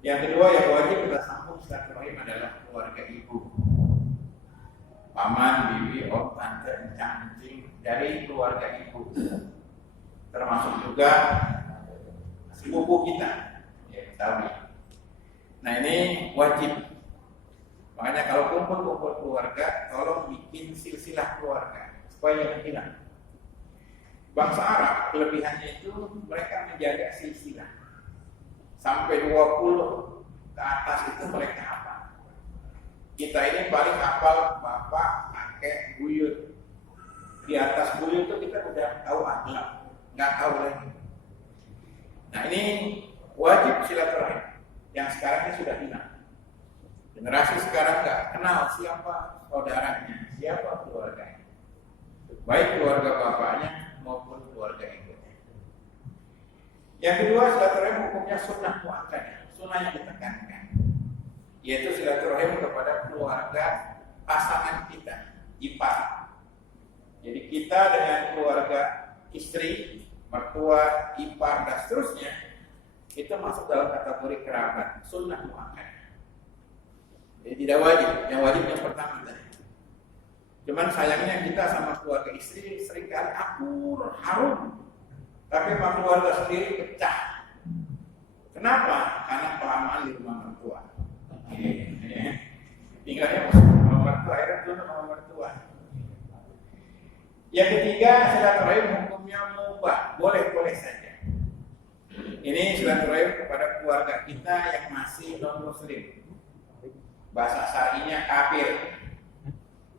Yang kedua yang wajib kita sambung silaturahim adalah keluarga ibu. Paman, bibi, om, tante, encang, encing dari keluarga ibu. Termasuk juga sepupu kita, ya ketahui. Nah ini wajib. Makanya kalau kumpul-kumpul keluarga, tolong bikin silsilah keluarga supaya jangan hilang. Bangsa Arab kelebihannya itu mereka menjaga silsilah. Sampai 20 ke atas itu mereka hafal. Kita ini paling hafal bapak, kakek, buyut. Di atas buyut itu kita udah tahu akhlak, nggak tahu lagi. Nah ini wajib silaturahim yang sekarang ini sudah hilang. Generasi sekarang nggak kenal siapa saudaranya, siapa keluarganya, baik keluarga bapaknya maupun keluarga ibunya. Yang kedua, silaturahim hukumnya sunnah muakkadah, sunnah yang ditekankan, yaitu silaturahim kepada keluarga pasangan kita, ipar. Jadi kita dengan keluarga istri, mertua, ipar dan seterusnya itu masuk dalam kategori kerabat, sunnah muakkadah. Jadi tidak wajib, yang wajib yang pertama tadi. Cuman sayangnya kita sama keluarga istri seringkali akur, harum, tapi sama keluarga sendiri pecah. Kenapa? Karena kelamaan di rumah mertua. Tinggalnya sama mertua, akhirnya tunduk sama mertua. Yang ketiga, silaturahim hukumnya mubah, boleh-boleh saja. Ini silaturahim kepada keluarga kita yang masih non-muslim. Bahasa syar'inya kafir,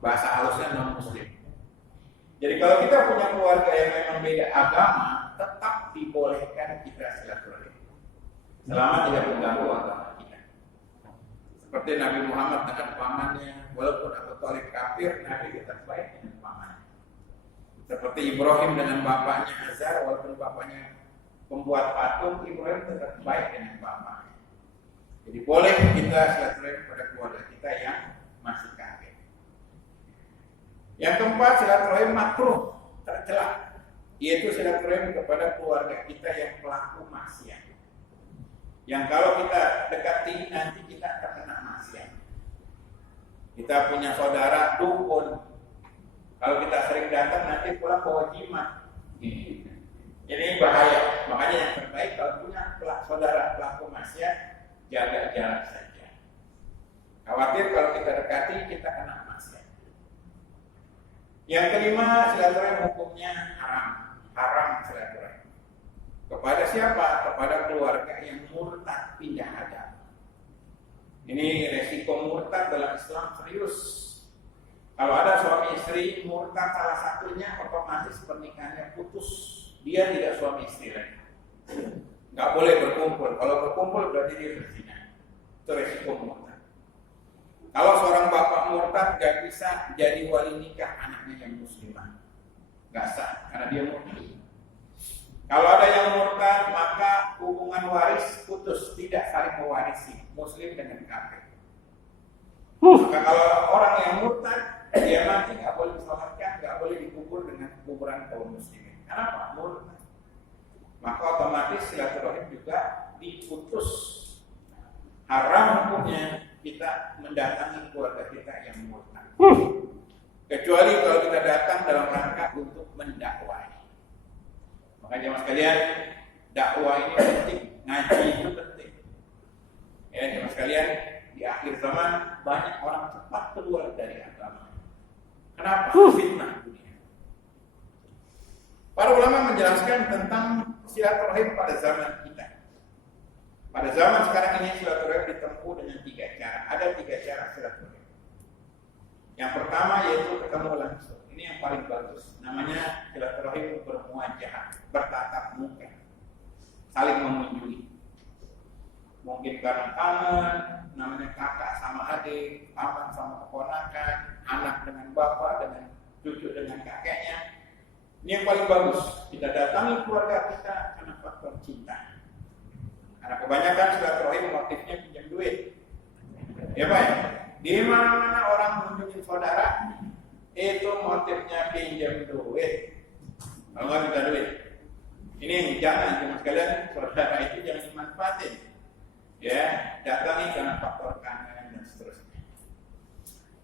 bahasa halusnya non-muslim. Jadi kalau kita punya keluarga yang memang beda agama, tetap dibolehkan kita silaturahim selama tidak mengganggu agama kita. Seperti Nabi Muhammad dengan pamannya, walaupun Abu Thalib kafir, Nabi tetap baik dengan pamannya. Seperti Ibrahim dengan bapaknya Azar, walaupun bapaknya pembuat patung, Ibrahim tetap baik dengan bapaknya. Jadi boleh kita silaturahim kepada keluarga kita yang masih kafir. Yang keempat, silaturahim makruh, tercela, yaitu silaturahim kepada keluarga kita yang pelaku maksiat. Yang kalau kita dekati nanti kita terkena maksiat. Kita punya saudara dukun, kalau kita sering datang nanti pulang bawa jimat. Jadi bahaya. Makanya yang terbaik kalau punya saudara pelaku maksiat, jaga jarak saja. Khawatir kalau kita dekati kita kena maksiat. Yang kelima, silaturahim hukumnya haram. Haram silaturahim. Kepada siapa? Kepada keluarga yang murtad pindah agama. Ini resiko murtad dalam Islam serius. Kalau ada suami istri murtad salah satunya, otomatis pernikahannya putus. Dia tidak suami istri lagi. Nggak boleh berkumpul. Kalau berkumpul berarti dia berzina. Itu resiko murtad. Kalau seorang bapak murtad nggak bisa jadi wali nikah anaknya yang muslimah, nggak sah karena dia murtad. Kalau ada yang murtad maka hubungan waris putus, tidak saling mewarisi muslim dengan kafir. Maka kalau orang yang murtad dia mati nggak boleh diselamatkan, nggak boleh dikubur dengan kuburan kaum muslimin. Kenapa? Murtad. Maka otomatis silaturahim juga diputus. Haram hukumnya kita mendatangi keluarga kita yang murtad. Kecuali kalau kita datang dalam rangka untuk mendakwai. Makanya jemaah sekalian, dakwah ini penting, ngaji itu penting. Ya jemaah sekalian, di akhir zaman banyak orang cepat keluar dari agama. Kenapa? Fitnah dunia. Para ulama menjelaskan tentang silaturahim pada zaman kita. Pada zaman sekarang ini silaturahim ditempuh dengan 3 cara. Ada 3 cara silaturahim. Yang pertama yaitu ketemu langsung. Ini yang paling bagus. Namanya silaturahim bermuajah, bertatap muka, saling mengunjungi. Mungkin karena kangen, namanya kakak sama adik, paman sama keponakan, anak dengan bapak, dengan cucu dengan kakeknya. Ini yang paling bagus. Kita datangi keluarga kita karena faktor cinta. Karena kebanyakan silaturahim motifnya pinjam duit. Ya Pak, di mana-mana orang mengunjungi saudara itu motifnya pinjam duit. Kalau nggak minta duit. Ini jangan, cuma sekalian saudara itu jangan dimanfaatin. Ya,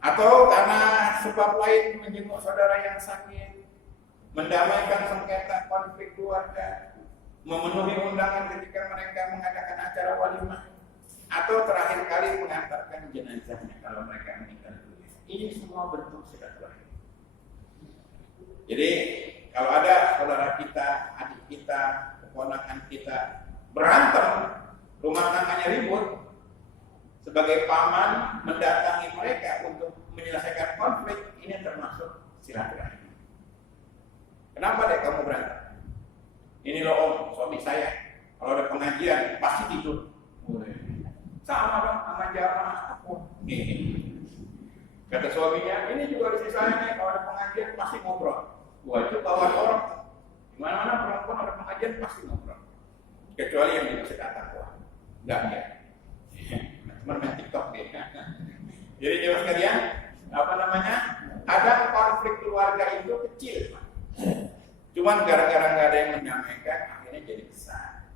Atau karena sebab lain menjenguk saudara yang sakit, mendamaikan sengketa konflik keluarga, memenuhi undangan ketika mereka mengadakan acara walimah, atau terakhir kali mengantarkan jenazahnya kalau mereka meninggal dunia. Ini semua bentuk silaturahim. Jadi kalau ada saudara kita, adik kita, keponakan kita berantem, rumah tangganya ribut, sebagai paman mendatangi mereka untuk menyelesaikan konflik, ini termasuk silaturahim. Kenapa deh kamu berantem? Ini loh om, suami saya kalau ada pengajian pasti tidur. Sama dong sama jamaah aku. Kata suaminya, ini juga istri saya nih kalau ada pengajian pasti ngobrol. Wah itu kawan orang. Dimana-mana perempuan ada pengajian pasti ngobrol. Kecuali yang di masjid at-taqwa. Enggak ya. Cuma main TikTok dia. Jadi jemaah sekalian, apa namanya? Ada konflik keluarga itu kecil, Pak. Cuman gara-gara nggak ada yang mendamaikan, akhirnya jadi besar.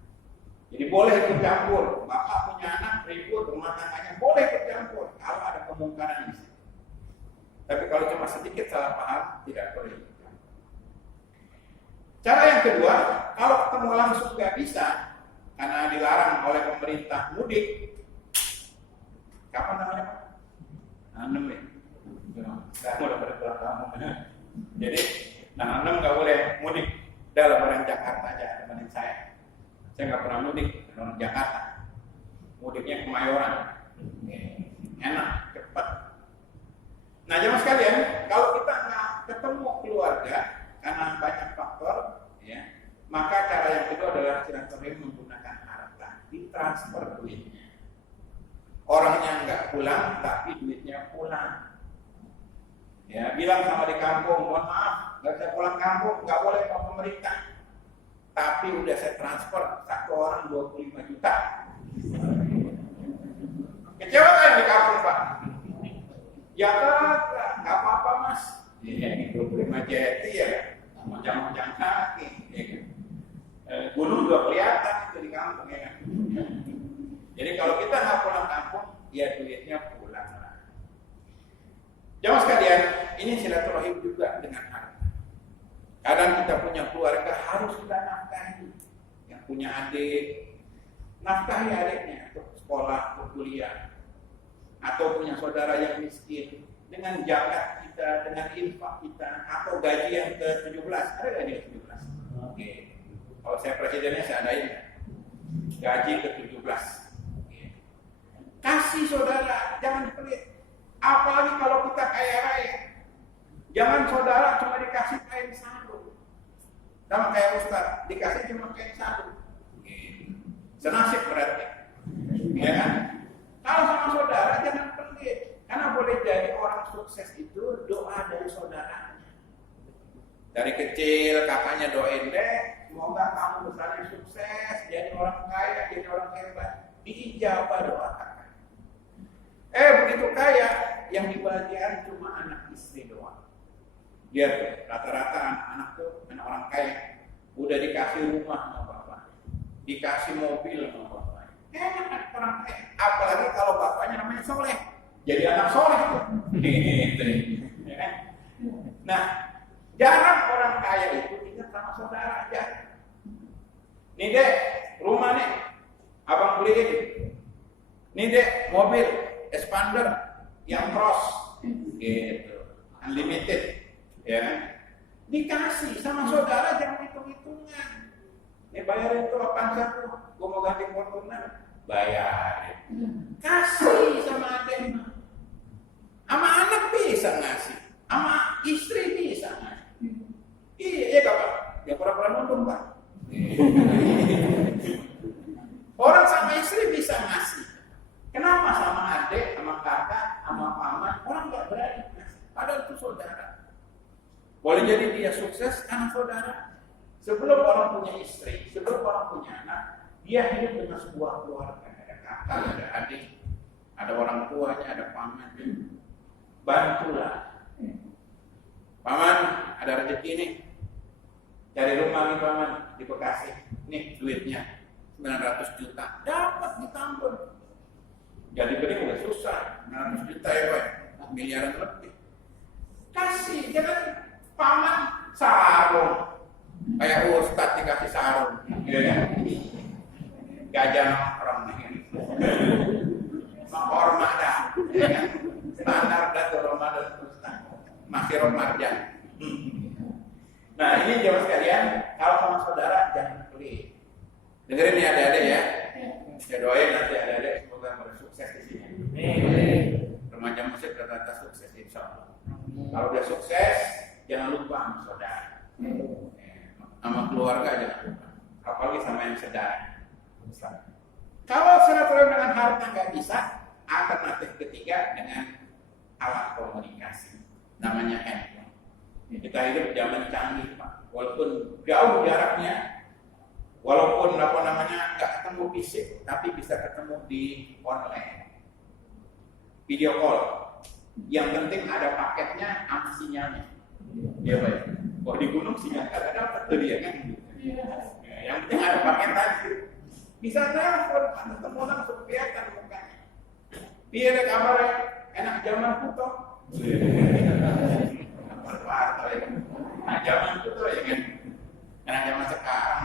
Jadi boleh ikut campur. Bapak punya anak ribut, rumah tangganya boleh ikut campur kalau ada kemungkaran di situ. Tapi kalau cuma sedikit salah paham, tidak boleh. Cara yang kedua, kalau ketemu langsung nggak bisa karena dilarang oleh pemerintah mudik. Kapan namanya Pak? 6 ya. Kamu udah pada pulang kamu. Jadi tanggal 6 nggak boleh mudik. Dalam orang Jakarta aja temenin saya. Saya nggak pernah mudik ke orang Jakarta. Mudiknya Kemayoran. Enak, cepat. Nah jemaah sekalian, kalau kita nggak ketemu keluarga karena banyak faktor, ya, maka cara yang kedua adalah silaturahim menggunakan harta, ditransfer duitnya. Orangnya nggak pulang, tapi duitnya pulang. Ya, bilang sama di kampung, mohon maaf, nggak bisa pulang kampung, nggak boleh sama pemerintah. Tapi udah saya transfer satu orang 25 juta. Kecewa kan di kampung Pak? Ya nggak apa-apa Mas. Ini 25 jeti ya, macam-macam kaki. Gunung juga kelihatan itu di kampung ya kan. Jadi kalau kita nggak pulang kampung, ya duitnya pulang lah. Jamaah sekalian, ini silaturahim juga dengan harta. Kadang kita punya keluarga harus kita nafkahi. Yang punya adik, nafkahi adiknya untuk sekolah, untuk kuliah. Atau punya saudara yang miskin, dengan zakat kita, dengan infak kita, atau gaji yang ke-17. Ada gaji ke-17? Oke. Kalau saya presidennya saya adain gaji ke-17. Kasih saudara, jangan pelit. Apalagi kalau kita kaya raya. Jangan saudara cuma dikasih kain sarung. Sama kayak Ustaz, dikasih cuma kain sarung. Senasib berarti. Ya kan? Kalau sama saudara jangan pelit. Karena boleh jadi orang sukses itu doa dari saudaranya. Dari kecil kakaknya doain deh, semoga kamu besarnya sukses, jadi orang kaya, jadi orang hebat. Diijabah doa kakak. Begitu kaya, yang dibahagiakan cuma anak istri doang. Lihat tuh, rata-rata anak-anak tuh, anak orang kaya, udah dikasih rumah sama bapak, dikasih mobil sama bapak. Enak orang kaya, apalagi kalau bapaknya namanya soleh, jadi anak soleh tuh. Nah, jarang orang kaya itu ingat sama saudara aja. Nih dek, rumah nih, abang beliin. Nih dek, mobil expander yang cross gitu, unlimited, ya kan? Dikasih sama saudara, jangan hitung-hitungan. Nih bayarin tuh Avanza tuh, gua mau ganti Fortuner, bayarin. Kasih sama adik, sama anak bisa ngasih, sama istri bisa ngasih. Iya Pak, ya pura-pura nunduk Pak. Orang sama istri bisa ngasih. Kenapa sama adik, sama kakak, sama paman, orang nggak berani ngasih. Padahal itu saudara. Boleh jadi dia sukses karena saudara. Sebelum orang punya istri, sebelum orang punya anak, dia hidup dengan sebuah keluarga. Ada kakak, ada adik, ada orang tuanya, ada pamannya. Bantulah. Paman, ada rezeki nih. Cari rumah nih paman di Bekasi. Nih duitnya 900 juta. Dapat ditambah. Jadi bening udah susah, 900 juta ya Pak. miliaran lebih. Kasih, jangan paman sarung. Kayak ustadz dikasih sarung. Ya. Gajah nongkrong nih. Menghormat dah. Ya. Standar Datul Ramadan Ustaz. Masih Ramadan. Nah ini jemaah sekalian, kalau sama saudara jangan pelit. Dengerin nih adik-adik ya. Saya doain nanti adik-adik semoga bersukses di sini. Remaja musik ternyata sukses insya Allah. Kalau udah sukses, jangan lupa sama saudara, sama keluarga jangan lupa. Apalagi sama yang sedang. Kalau silaturahim dengan harta nggak bisa, alternatif ketiga dengan alat komunikasi, namanya handphone. Kita hidup zaman canggih, Pak. Walaupun jauh jaraknya, walaupun nggak ketemu fisik, tapi bisa ketemu di online, video call. Yang penting ada paketnya sama sinyalnya. Ya baik. Kalau di gunung sinyal nggak dapat tuh dia kan. Yang penting ada paket tadi. Bisa telepon, ketemu langsung kelihatan mukanya. Biar kabarnya enak zaman kuto. Nah, zaman itu tuh ya kan, karena zaman sekarang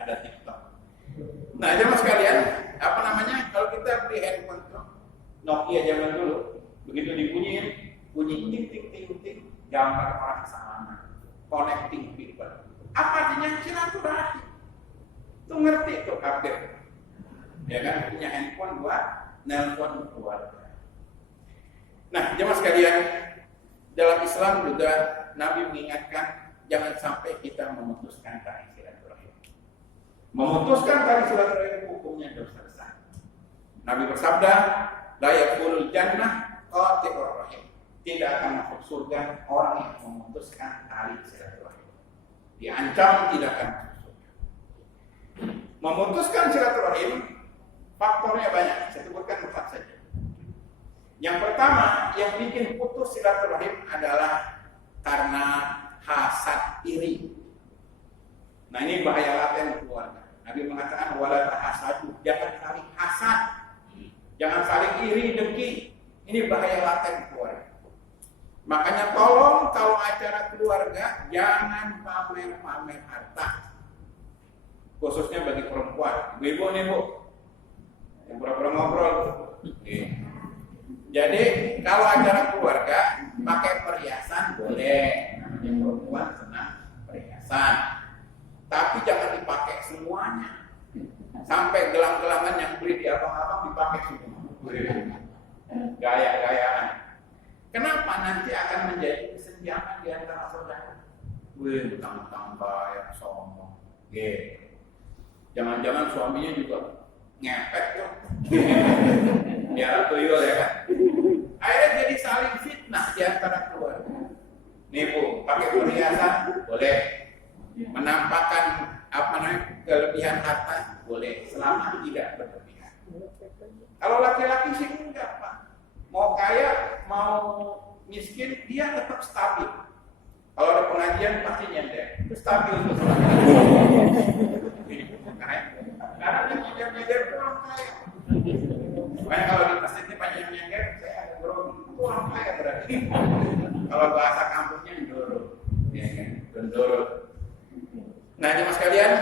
ada TikTok. Nah, jemaah sekalian, apa namanya? Kalau kita beli handphone tuh, Nokia zaman dulu, begitu dibunyiin, bunyi ting ting ting ting, gambar orang salaman, connecting people. Apa artinya silaturahmi? Tuh ngerti tuh kafir. Ya kan, punya handphone buat nelpon keluarga. Nah, jemaah sekalian, dalam Islam juga Nabi mengingatkan jangan sampai kita memutuskan tali silaturahim. Memutuskan tali silaturahim hukumnya dosa besar. Nabi bersabda, la yadkhulul jannah qati'ur rahim. Tidak akan masuk surga orang yang memutuskan tali silaturahim. Diancam tidak akan masuk surga. Memutuskan silaturahim faktornya banyak. Saya sebutkan 4 saja. Yang pertama, yang bikin putus silaturahim adalah karena hasad iri. Nah ini bahaya laten keluarga. Nabi mengatakan wala tahasadu, jangan saling hasad, jangan saling iri dengki. Ini bahaya laten keluarga. Makanya tolong kalau acara keluarga jangan pamer-pamer harta, khususnya bagi perempuan. Ibu nih bu, yang pura-pura ngobrol. Jadi kalau acara keluarga pakai perhiasan boleh, namanya perempuan senang perhiasan. Tapi jangan dipakai semuanya. Sampai gelang-gelangan yang beli di abang-abang dipakai semua. Gaya-gayaan. Kenapa nanti akan menjadi kesenjangan di antara saudara? Tentang bayar sombong. Jangan-jangan suaminya juga ngepet tuh. Biar tuyul ya kan. Akhirnya jadi saling fitnah di antara keluarga. Nih bu, pakai perhiasan boleh, menampakkan kelebihan harta boleh, selama tidak berlebihan. Kalau laki-laki sih enggak pak. Mau kaya, mau miskin, dia tetap stabil. Kalau ada pengajian pasti nyender, itu stabil tuh. Karena dia nyender itu orang kaya. Makanya kalau di masjid ini banyak yang nyender, saya ada grogi, itu orang kaya berarti. Kalau bahasa kampungnya ndoro, ya kan, ndoro. Nah jemaah sekalian,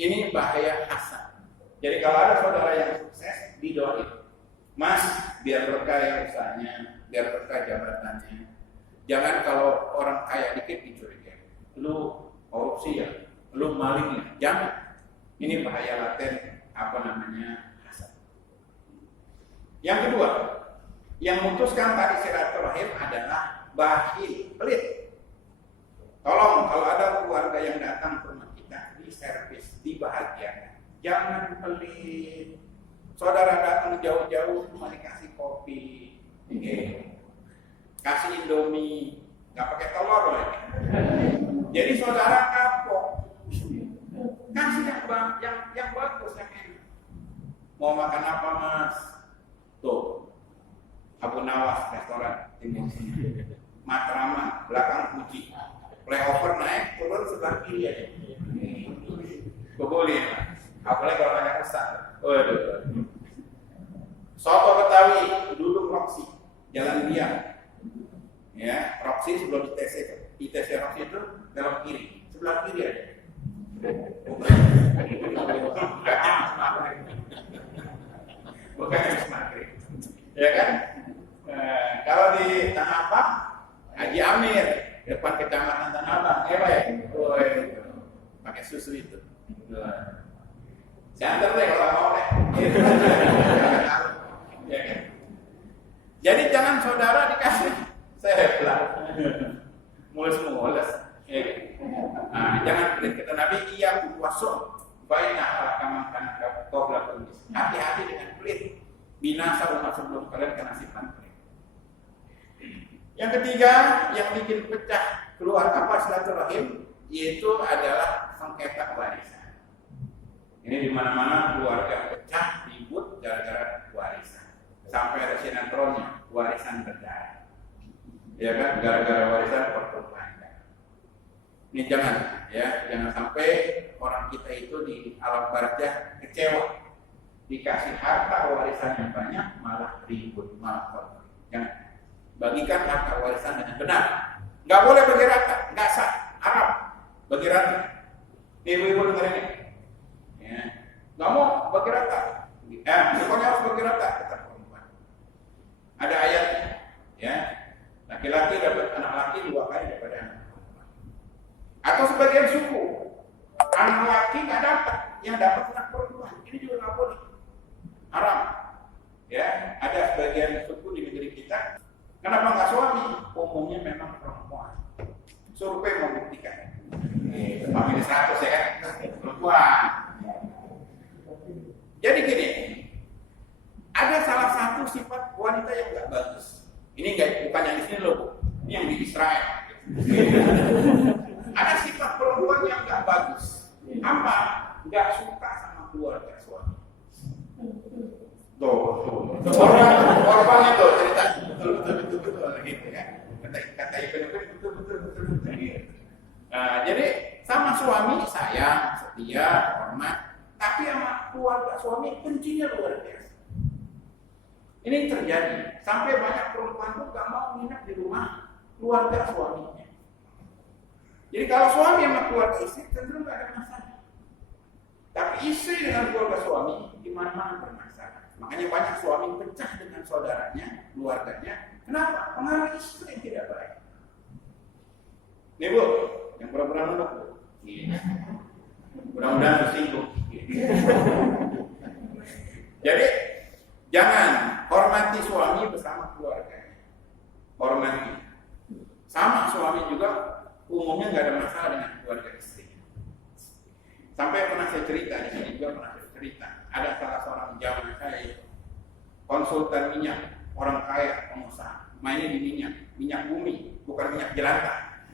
ini bahaya hasad. Jadi kalau ada saudara yang sukses, didoain. Mas, biar berkah ya usahanya, biar berkah jabatannya. Jangan kalau orang kaya dikit dicurigai. Lu korupsi ya, lu maling ya, jangan. Ini bahaya laten, hasad. Yang kedua, yang memutuskan tali silaturahim adalah bakhil, pelit. Tolong kalau ada keluarga yang datang ke rumah kita, di servis, dibahagiakan. Jangan pelit. Saudara datang jauh-jauh cuma dikasih kopi, kasih Indomie, nggak pakai telur lagi. Jadi saudara kapok, kasih yang bagus, yang enak. Mau makan apa mas? Tuh, Abu Nawas restoran timur sini, Matraman belakang Puji, flyover naik turun sebelah kiri aja. Boleh, apalagi kalau banyak besar. Waduh. Soto Betawi, duduk Roksi, Jalan Biak. Ya, Roxy sebelum ITC Roxy itu belok kiri, sebelah kiri aja. Bukan habis maghrib. Ya kan? Kalau di Tanah Abang, Haji Amir, depan kecamatan Tanah Abang, Pak ya? Oh, itu. Pakai susu itu. Jangan deh kalau mau deh. Ya kan? Jadi jangan saudara dikasih sebelah, mulus-mulus. Ya kan? Nah, jangan pelit. Kata Nabi, iya puasa. Baina alakaman karena kau belakang. Hati-hati dengan pelit. Binasa umat sebelum kalian kena sifat pelit. Yang ketiga, yang bikin pecah keluarga silaturahim, yaitu adalah sengketa warisan. Ini di mana-mana keluarga pecah, ribut gara-gara warisan. Sampai ada sinetronnya, warisan berdarah. Ya kan, gara-gara warisan pertumpahan. Ini jangan, ya, jangan sampai orang kita itu di alam barzah kecewa, dikasih harta warisan yang banyak malah ribut, malah konflik. Jangan. Bagikan harta warisan dengan benar. Nggak boleh bagi rata, nggak sah, haram bagi rata. Ibu-ibu dengerin ini. Ya. Nggak mau bagi rata. Pokoknya harus bagi rata. Kata perempuan. Ada ayatnya, ya. Laki-laki dapat anak laki 2 kali daripada anak perempuan. Atau sebagian suku, anak laki nggak dapat, yang dapat anak perempuan. Ini juga nggak boleh, haram. Ya, ada sebagian suku di negeri kita. Kenapa nggak suami? Umumnya memang perempuan. Survei membuktikan. Famili 100 ya kan? Perempuan. Jadi gini, ada salah satu sifat wanita yang nggak bagus. Ini bukan yang di sini loh, Bu. Ini yang di Israel. Ada sifat perempuan yang nggak bagus. Apa? Nggak suka sama keluarga suami. Tuh. Korbannya tuh cerita betul gitu ya. Kata Ibnu betul. Nah, jadi sama suami sayang, setia, hormat, tapi sama keluarga suami bencinya luar biasa. Ini terjadi sampai banyak perempuan tuh gak mau nginep di rumah keluarga suaminya. Jadi kalau suami sama keluarga istri cenderung gak ada masalah. Tapi istri dengan keluarga suami di mana-mana bermasalah. Makanya banyak suami pecah dengan saudaranya, keluarganya. Kenapa? Pengaruh istri yang tidak baik. Nih Bu, yang pura-pura nunduk Bu. Mudah-mudahan tersinggung. Jadi jangan, hormati suami bersama keluarganya. Hormati. Sama suami juga umumnya nggak ada masalah dengan keluarga istri. Sampai pernah saya cerita di sini juga pernah saya cerita. Ada salah seorang zaman saya konsultan minyak, orang kaya, pengusaha, mainnya di minyak bumi, bukan minyak jelantah.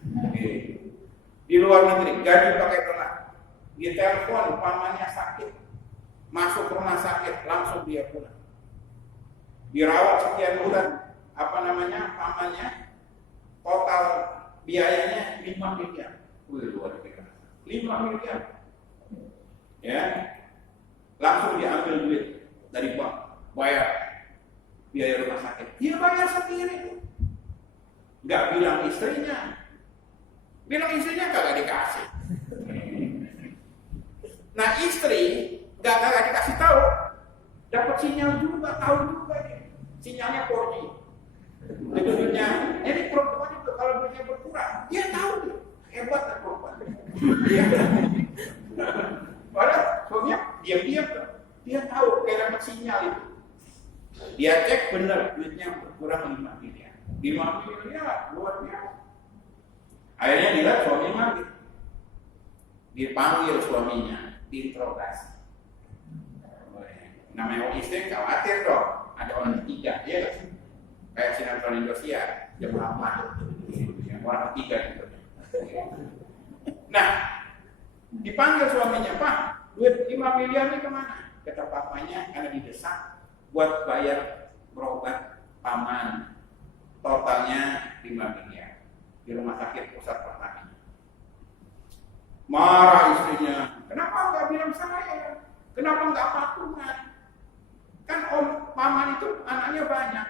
Di luar negeri, gaji pakai telat. Ditelepon pamannya sakit, masuk rumah sakit, langsung dia pulang. Dirawat sekian bulan, pamannya, total biayanya 5 miliar. Luar biasa. 5 miliar. Ya, langsung diambil duit dari bank, bayar biaya rumah sakit. Dia bayar sendiri, nggak bilang istrinya. Bilang istrinya kagak dikasih. Nah istri kagak dikasih tahu, dapat sinyal juga, tahu juga dia. Sinyalnya 4G. Duitnya, jadi perempuan itu kalau duitnya berkurang, dia tahu dia hebat kan perempuan. Padahal suaminya diam-diam, dia tahu kayak dapat sinyal itu. Dia cek benar duitnya berkurang 5 miliar. 5 miliar luar biasa. Akhirnya dilihat suami mati. Dipanggil suaminya, diinterogasi. Namanya orang istri khawatir dong, ada orang ketiga, ya kan? Kayak sinetron Indosiar, jam 8. Orang ketiga gitu. Nah, dipanggil suaminya, Pak, duit 5 miliar ini kemana? Kata papanya, karena didesak buat bayar berobat paman. Totalnya 5 miliar. Di rumah sakit pusat Pertamina. Marah istrinya, kenapa nggak bilang saya? Kenapa nggak patungan? Kan om paman itu anaknya banyak,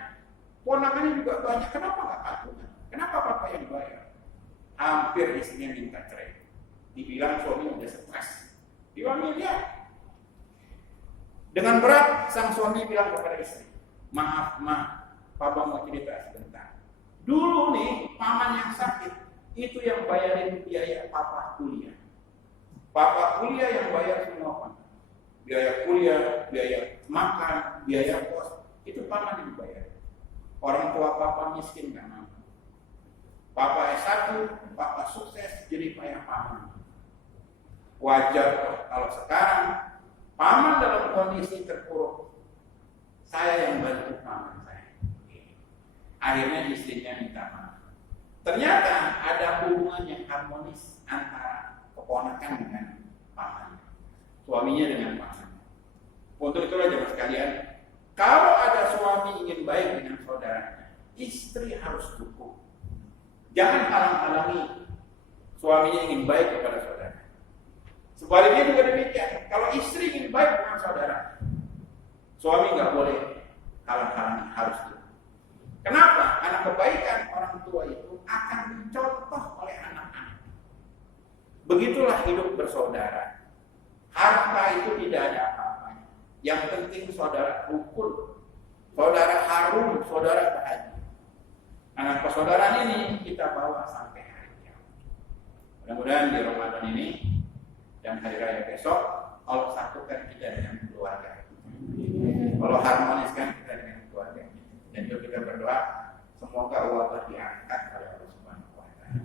ponakannya juga banyak, kenapa nggak patungan? Kenapa bapak yang bayar? Hampir istrinya minta cerai. Dibilang suami udah stres. 2 miliar. Dengan berat sang suami bilang kepada istri, maaf, papa mau cerita sebentar. Dulu nih paman yang sakit itu yang bayarin biaya papa kuliah. Papa kuliah yang bayar semua paman. Biaya kuliah, biaya makan, biaya kos itu paman yang bayar. Orang tua papa miskin nggak mampu. Papa S1, papa sukses jadi payah paman. Wajar kalau sekarang paman dalam kondisi terpuruk, saya yang bantu paman saya. Akhirnya istrinya minta maaf. Ternyata ada hubungan yang harmonis antara keponakan dengan paman, suaminya dengan paman. Untuk itulah jemaah sekalian, kalau ada suami ingin baik dengan saudaranya, istri harus dukung. Jangan halang-halangi suaminya ingin baik kepada saudara. Sebaliknya juga demikian. Kalau istri ingin baik dengan saudara, suami nggak boleh halang-halangi, harus dukung. Kenapa? Karena kebaikan orang tua itu akan dicontoh oleh anak-anak. Begitulah hidup bersaudara. Harta itu tidak ada apa-apanya. Yang penting saudara rukun, saudara harum, saudara bahagia. Anak persaudaraan ini kita bawa sampai hari kiamat. Mudah-mudahan di Ramadan ini dan hari raya besok Allah satukan kita dengan keluarga. Allah harmoniskan kita dengan keluarga. Dan juga kita berdoa semoga Allah diangkat oleh Allah Subhanahu wa taala.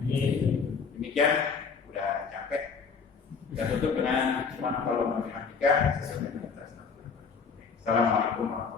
Demikian, udah capek. Kita tutup dengan subhanallah wa bihamdika. Assalamualaikum warahmatullahi wabarakatuh.